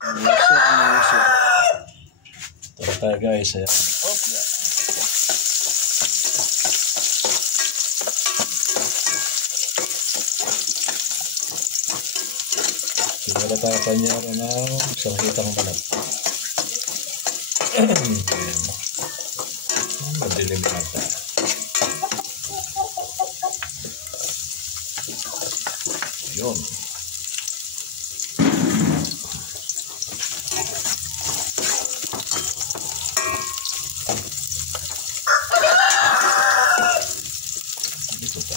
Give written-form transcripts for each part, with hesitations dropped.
Umusok. Tara tayo guys. Ayan. Oh, yeah. Siguro tayo kanyara ng isang hitang manok. Ayan. Madilim nata. Yun. Dito pa.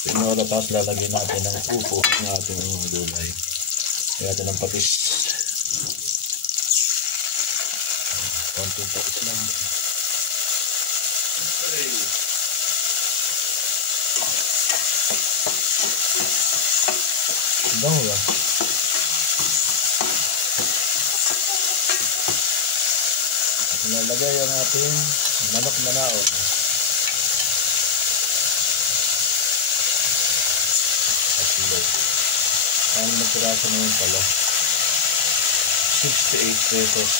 Pinula, tapos lalagyan natin ng upo ng ating gulay. Lagyan natin ng patis. Konting patis lang. Okay. Bango ba? At nalagay ang ating manok na naon. Ano na piraso na yun pala? 68 pesos.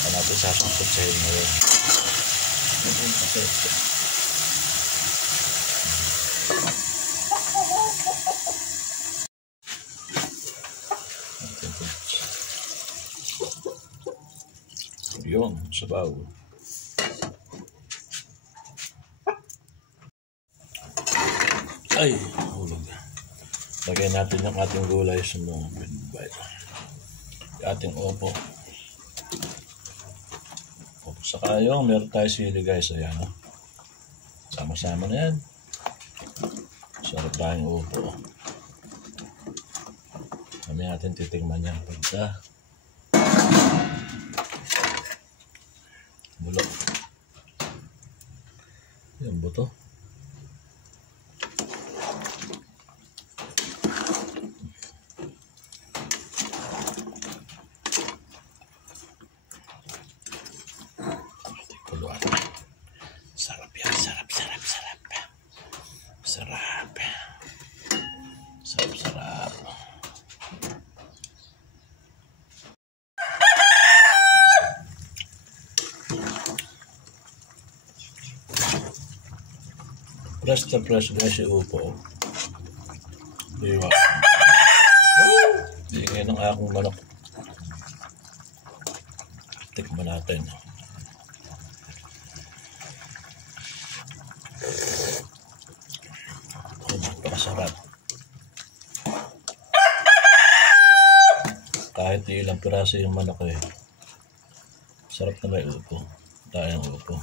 Ano natin sasangkot sa inyo yun? Yun, sabaw. Ay, hulog. Lagay natin yung ating gulay sa mga pinbay. Yung ating opo. Saka yung meron tayo sili guys. Ayan o. Sama-sama na yan. Sarap tayong opo. Kami natin titigman yan pagka bulok. Yan buto. Tikuluan. Sarap yan. Sarap. Fresh na fresh guys yung upo. Diba? Bigay ng akong manok. Tikman natin. Napakasarap. Kahit ilang piraso yung manok eh. Sarap na may upo. Tayong upo.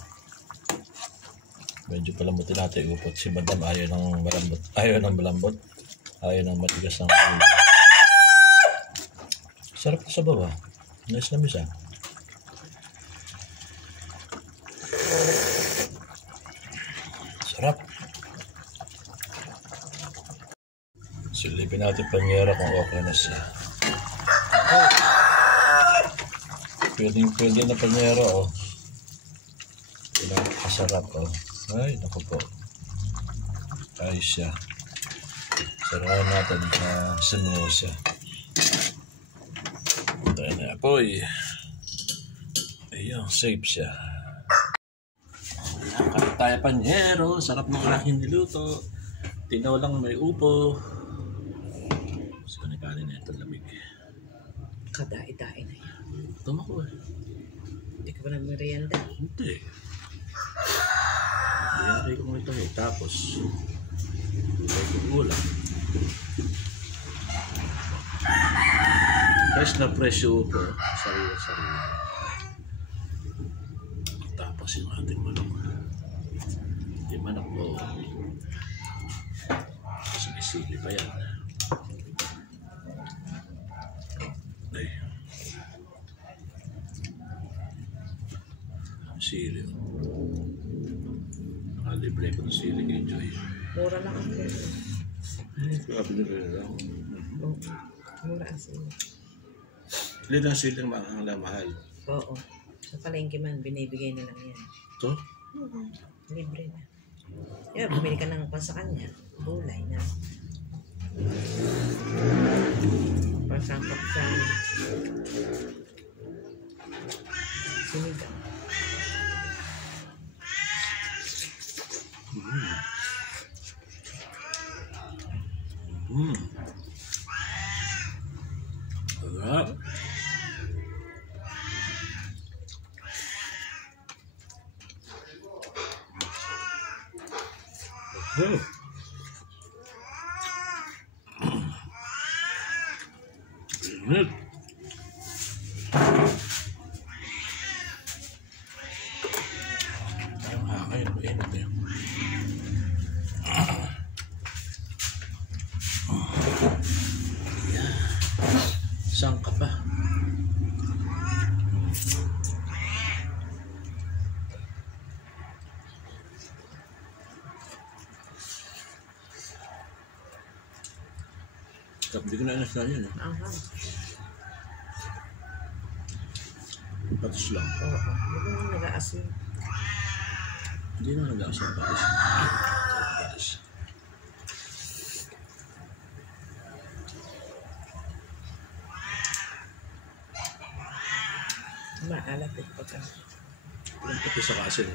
Medyo palamutin natin upot. Si madam ayaw ng malambot. Ayaw ng matigas ng ulo. Sarap na sa baba. Nice na misa. Sarap. Silipin natin panyera kung okay na siya. Pwede na panyera oh. Pinakasarap oh. Ay, naku po. Ayos siya. Sarahan natin na sinuha siya. Tayo na apoy. Ayun, safe siya. Kalit tayo panyero. Sarap ng aking niluto. Tinolang may upo. Gusto ko na kanin na ito lamig. Kadai-dai na yan. Tumako eh. Hindi ka ba nag-merienda? Hindi. Iyari ko mo ito eh. Tapos, gulay ko ulam. Fresh na fresh upo. Sariwa-sariwa. Tapos yung ating manok. Yung manok ko. Sili pa yan. Ay. Sili. Libre ko ng siling enjoy. Mura lang ang kilo. Grabe nyo rin lang. Oo. Mura ang sila. Hindi lang siling mahal. Oo. Sa palengke man, binibigay na lang yan. Ito? Libre na. Yeah, bumili ka ng pa sa kanya. Gulay na. Pasangkap sa sinigang. Sarap. Init. Ang hangin, mainit eh. Saan ka pa? Hindi ko na inasal yan eh. Aha. Patis lang. Oo. Hindi mo nag-aasin. Hindi na nag-asal patis. Patis. Maalat eh pagka. Yung patis sa kasin.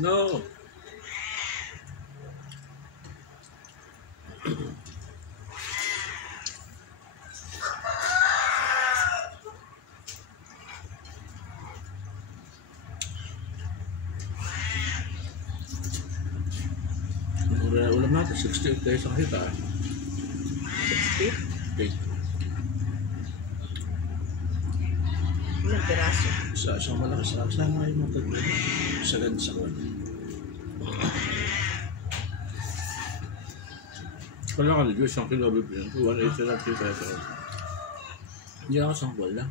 No. Ulam natin, 68 tayo sa kita. 60? 8. Ilang piraso? Sa isang malakas na kasama yung mga tagpo. Sa ganda sa kwan. Kala ka nito, isang kilo bibigyan ko. 180 lang kita ito. Hindi ako isang ball lang.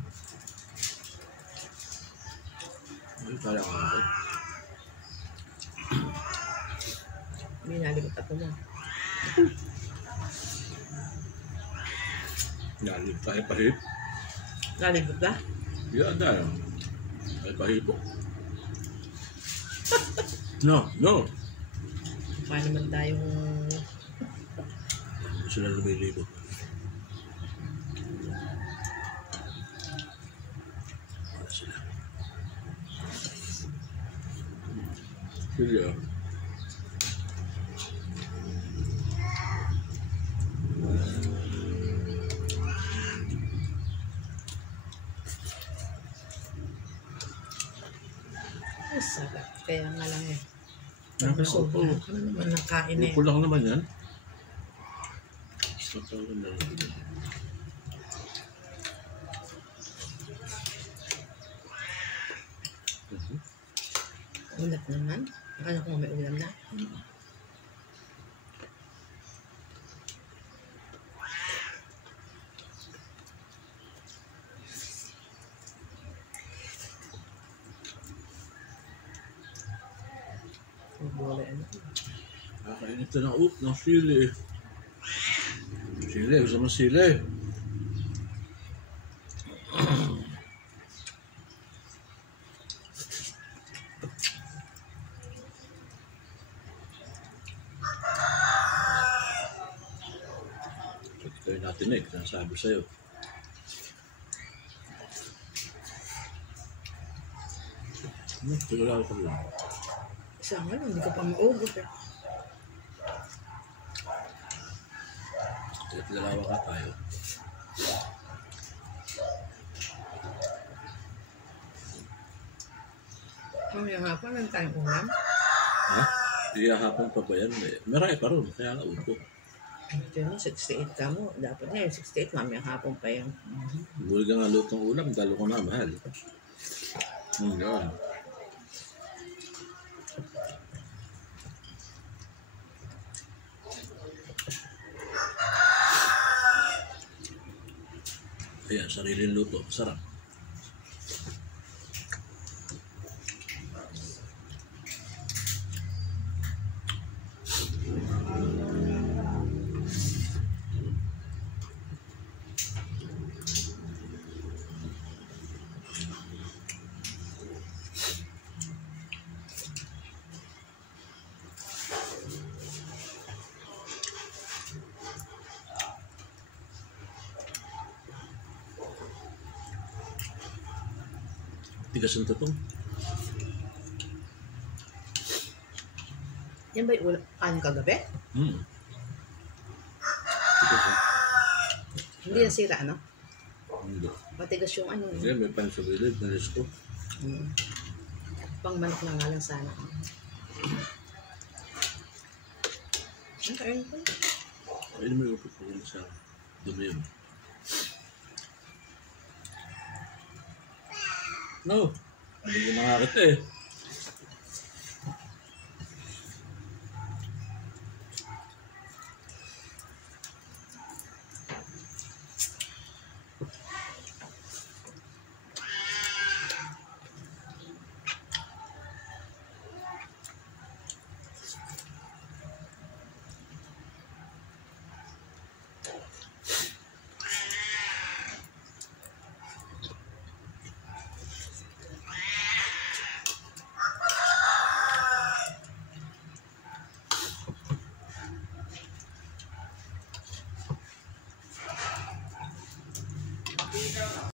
Ay, kala ka nito. Binalibot ako mo. Nalib tayo pahip. Nalibot ba? Yan tayo. Ay pahipo. No. Paano man tayong Sila lumilibot. Wala sila. Sila. ay, sarap. Kaya nga lang eh. Nakakaupo. Sobrang ka na naman ng kain eh. Upo lang naman yan. Sa tawag na lang. Ulat naman. Akala ko may ulam na. Kakainit na ng sili. Sili, gusto mo sili. Ito yung natinig, nasabi sa'yo. Sigurado ko lang. Isa nga lang, hindi ka pa maugot eh. Kahit dalawa ka tayo. Mamaya nga pa, lang tayong ulam. Ha? Iyahapon pa ba yan? Marami pa rin, kaya nga upo. Ito mo, 68 ka mo. Dapat na yung 68, mamaya hapon pa yung... Buli ka nga lutong ulam, dalo ko na, mahal. Yan. Kaya sariling luto, sarap. Tigas ang tutong. Yan ba yung kanin kagabi? Tigas ah. Hindi yan sira, ano? Hindi. Matigas yung ano. Hindi, may pan sa gilid. Nalis ko. Pang manok na nga lang sana. Ang kain ko. Ayun mo yung upot ko sa dumi yun. No! Hindi ko na nga kita eh.